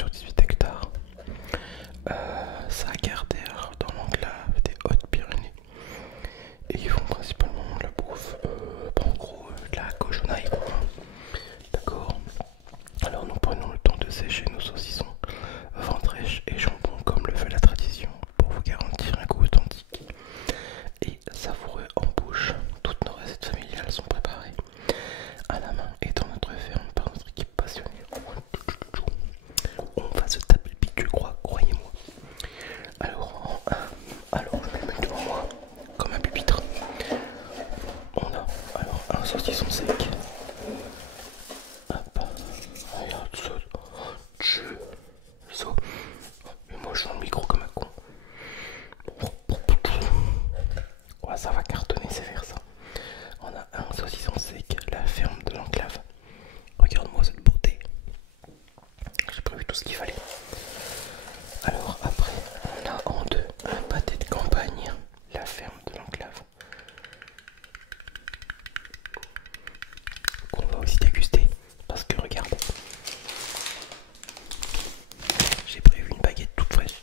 sur 18 hectares. C'est à Gardère, dans l'enclave des Hautes-Pyrénées. Et ils font principalement de la bouffe, en gros de la cochonaille quoi. D'accord. Alors nous prenons le temps de sécher nos saucissons, ventrèches et jambon comme le fait la tradition pour vous garantir un goût authentique et savoureux en bouche. Toutes nos recettes familiales sont préparées à la main et dans notre ferme par notre équipe passionnée. On va se taper le pic, je crois, croyez-moi. Alors, alors je vais le mettre devant moi comme un pupitre. On a alors un saucisson sec. Hop, regarde ça. Ça. Et moi je sens le micro comme un con. Ouais, ça va cartonner, c'est vers ça. On a un saucisson sec, la ferme de l'enclave. Regarde-moi cette beauté. J'ai prévu tout ce qu'il fallait. Alors après, on a en deux un pâté de campagne, la ferme de l'enclave. Qu'on va aussi déguster. Parce que regarde, j'ai prévu une baguette toute fraîche.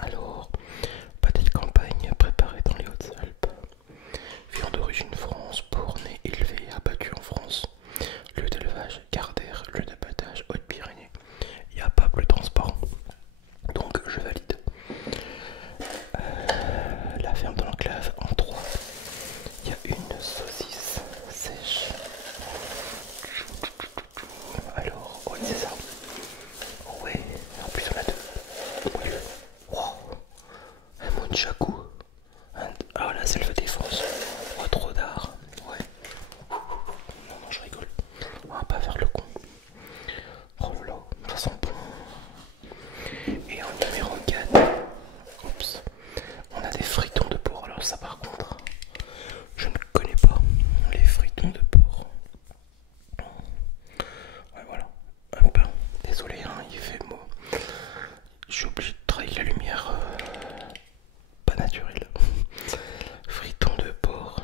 Alors, pâté de campagne préparé dans les Hautes-Alpes. Viande d'origine France, porc né élevé et abattu en France. Lieu d'élevage, Gardère, lieu d'abattage, Hautes-Pyrénées. Il n'y a pas plus transparent. Donc je valide. La ferme de l'enclave en 3. Il y a une saucisse sèche. Alors, oui c'est ça. Ouais, en plus on a deux. Ouais. Wow. Un Munchaku. Ah là c'est le défense. Oh trop d'art. Ouais. Non non je rigole. On va pas faire le con. Oh là là, ça sent bon. Et en numéro 4, oups, on a des fritons de porc. Alors ça par contre, je ne connais pas les fritons de porc. Ouais voilà, un pain. Désolé hein, il fait beau. Je suis obligé de travailler la lumière pas naturelle. Fritons de porc,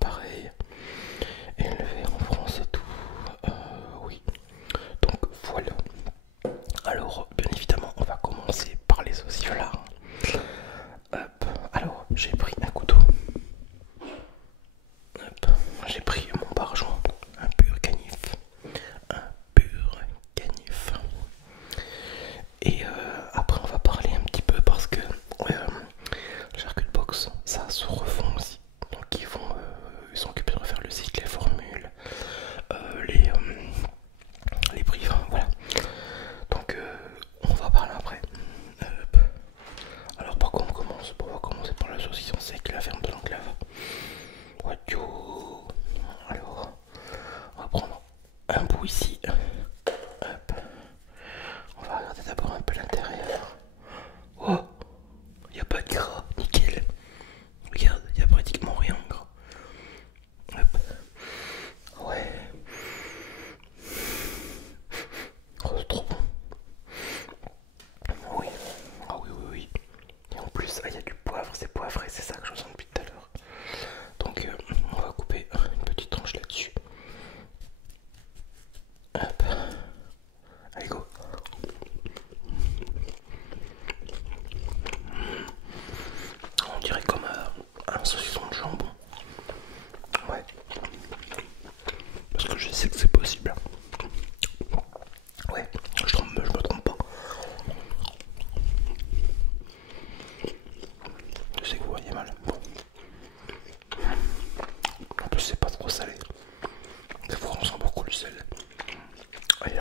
pareil. Élevé en France et tout. Oui. Donc voilà. Alors bien évidemment on va commencer par les saucisses là. Hop. Alors j'ai pris un couteau. Hop. J'ai pris mon bargeon. Un pur canif. Un pur canif. Et après on va parler un petit peu parce que le charcut box ça se refond aussi. Donc ils sont occupés de refaire le site, les formules, les prix, enfin, voilà. Donc on va parler après. Alors par quoi on commence? On va commencer par la saucisson sec, la ferme de l'enclave. Alors on va prendre un bout ici. Hop. On va regarder d'abord un peu l'intérieur. Oh, il n'y a pas de gras, nickel. Regarde, il n'y a pratiquement rien de gras. Hop. Ouais. Oh, c'est trop bon. Oui. Ah oui, oui, oui. Et en plus, il y a du poivre, c'est poivré, c'est ça que je sens depuis tout à l'heure. Donc, on va couper une petite tranche là-dessus. Hop. Allez, go. On dirait comme un saucisson de jambon. Ouais. Parce que je sais que c'est possible. Ouais, je me trompe pas. Je sais que vous voyez mal. Bon. En plus c'est pas trop salé. Des fois on sent beaucoup le sel. Allez,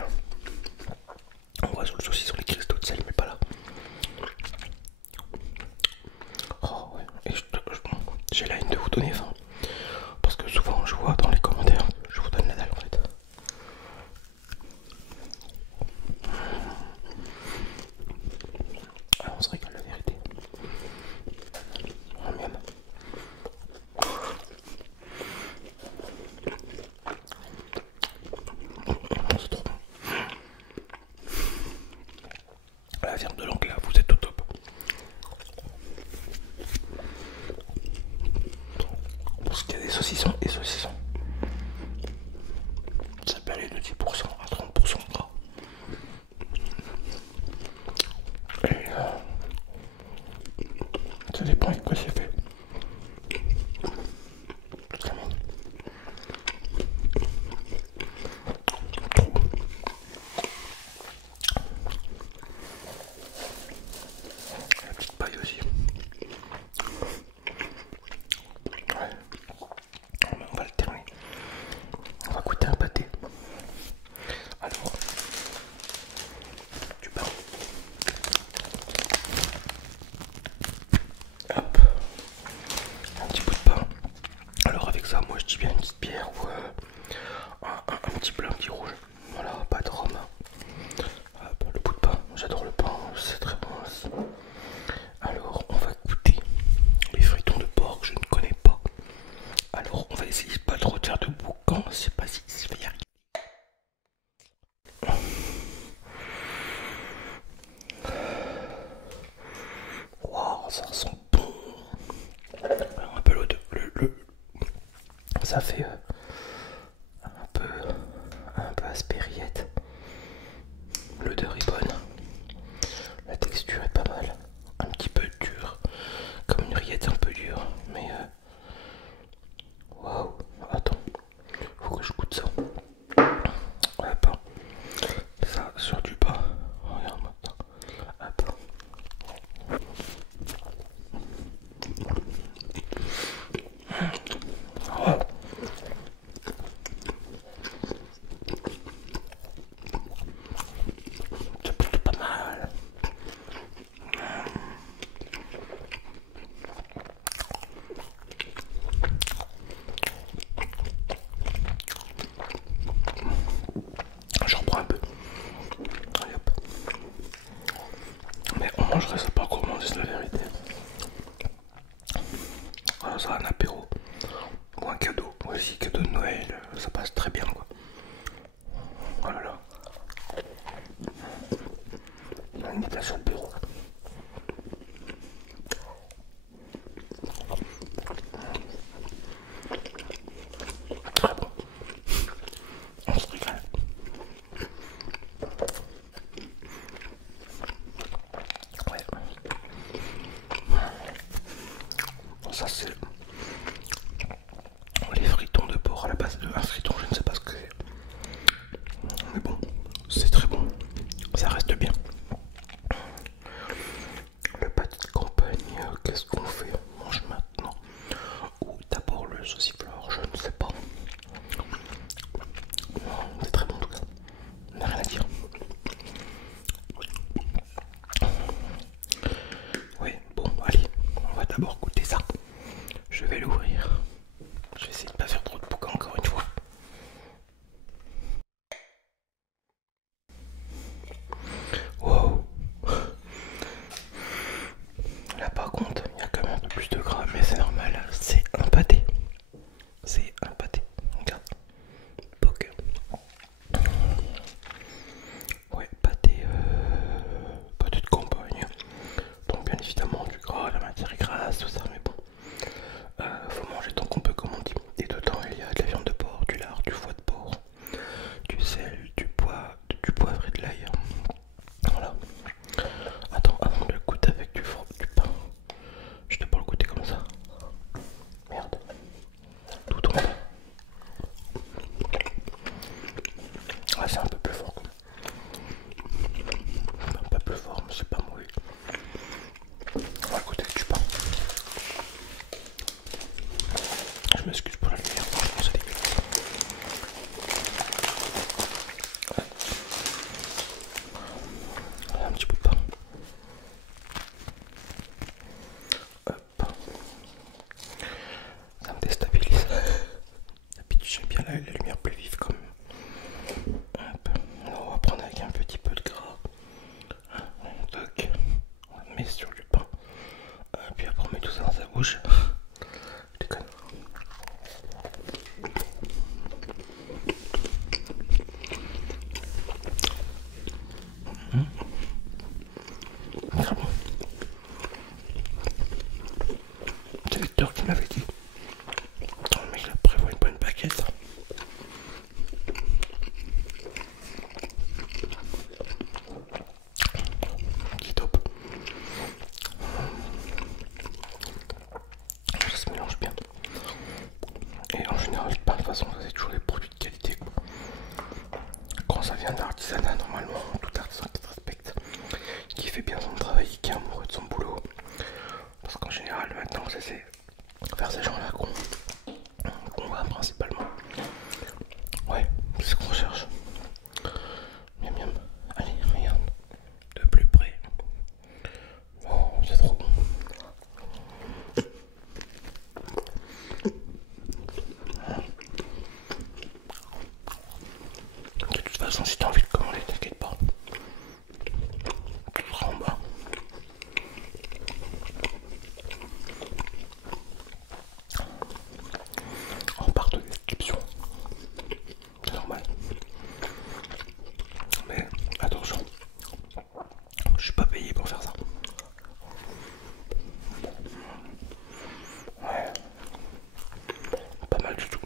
on voit sur le saucisson les cristaux de sel mais pas là. Oh ouais, et j'ai la haine de vous donner faim. Parce que souvent je vois dans les commentaires, je vous donne la dalle en fait. Ah, on se régale la vérité. Oh, miam. C'est trop bon. La viande de l'enclave, vous êtes au top. Parce qu'il y a des saucissons et saucissons. Ça peut aller de 10%. ça fait un peu aspérillette. L'odeur est bonne. La texture est pas mal. Un petit peu dure. Comme une rillette un peu dure. Mais waouh. Attends. Faut que je goûte ça. Hop. Ça sur du pain. Regarde maintenant. Hop. Oh. C'est plutôt pas mal. J'en prends un peu. Allez, hop. Mais on mangerait ça par gourmandise, la vérité. Voilà, ça un apéro. Ou un cadeau. Aussi, cadeau de Noël. Ça passe très bien, quoi. Oh là là. Une imitation de bureau. Très bon. On se régale. Ouais. Ça c'est les fritons de porc à la base de un friton, je ne sais pas ce que c'est. Mais bon, c'est très bon. Ça reste bien. Le pâté de campagne, qu'est-ce qu'on fait? On mange maintenant. Ou d'abord le sauciflore, je ne sais pas. C'est très bon en tout cas. On n'a rien à dire. Oui, bon, allez, on va d'abord goûter ça. Je vais l'ouvrir. Je vais essayer de ne pas faire trop de boucan encore une fois. Wow. Là par contre, il y a quand même un peu plus de gras, mais c'est normal. C'est un pâté. C'est un pâté. Regarde. Poke. Ouais, pâté de campagne. Donc bien évidemment du gras, la matière est grasse, tout ça, mais bon. Faut manger tant qu'on peut, comme on dit. Et dedans il y a de la viande de porc, du lard, du foie de porc, du sel, du poivre et de l'ail. Voilà. Attends, avant de le goûter avec du pain, je te peux le goûter comme ça. Merde. Tout tombe. Ah, c'est un peu plus fort. Un peu plus fort, mais c'est pas mauvais. On va goûter du pain. Je m'excuse pour la lumière, franchement c'est dégueulasse. Un petit bout de pain. Hop. Ça me déstabilise. D'habitude j'aime bien la lumière plus vive quand même. Hop. Alors, on va prendre avec un petit peu de gras. Toc. On met sur du pain. Puis après on met tout ça dans sa bouche. Je déconne. Très bon. C'est Victor qui m'avait dit. Le mec là prévoit une bonne baguette. Qui top. Ça se mélange bien. Et en général, de toute façon, ça c'est toujours des produits de qualité, quoi. Quand ça vient de l'artisanat, normalement, tout artisan qui se respecte, qui fait bien son travail, qui est amoureux de son boulot. Parce qu'en général, maintenant, c'est vers ces gens-là qu'on va principalement. Ouais, c'est ce qu'on recherche. Miam miam. Allez, regarde. De plus près. Oh, c'est trop bon. De toute façon, si t'as envie de commander, t'inquiète pas. Tout sera en bas. En barre de description. C'est normal. Mais attention, je suis pas payé pour faire ça. Ouais. Pas mal du tout.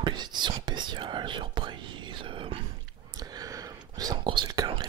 tous les éditions spéciales, surprises. Ça, en gros, c'est le calendrier